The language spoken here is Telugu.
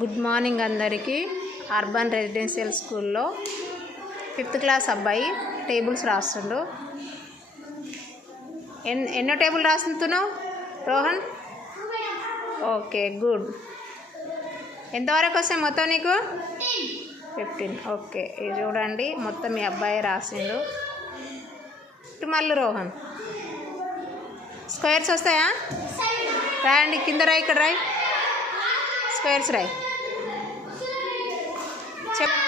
గుడ్ మార్నింగ్ అందరికీ. అర్బన్ రెసిడెన్షియల్ స్కూల్లో 5th క్లాస్ అబ్బాయి టేబుల్స్ రాస్తుండు. ఎన్నో టేబుల్ రాస్తున్నావు రోహన్? Okay, good. ఎంతవరకు వస్తాయి మొత్తం నీకు? 15. ఓకే, ఇది చూడండి, మొత్తం మీ అబ్బాయి రాసిండు. ఇటు మళ్ళీ రోహన్, స్క్వేర్స్ వస్తాయా? రాయండి, కింద రాయి, ఇక్కడ రాయి, స్క్వేర్స్ రాయి. చెప్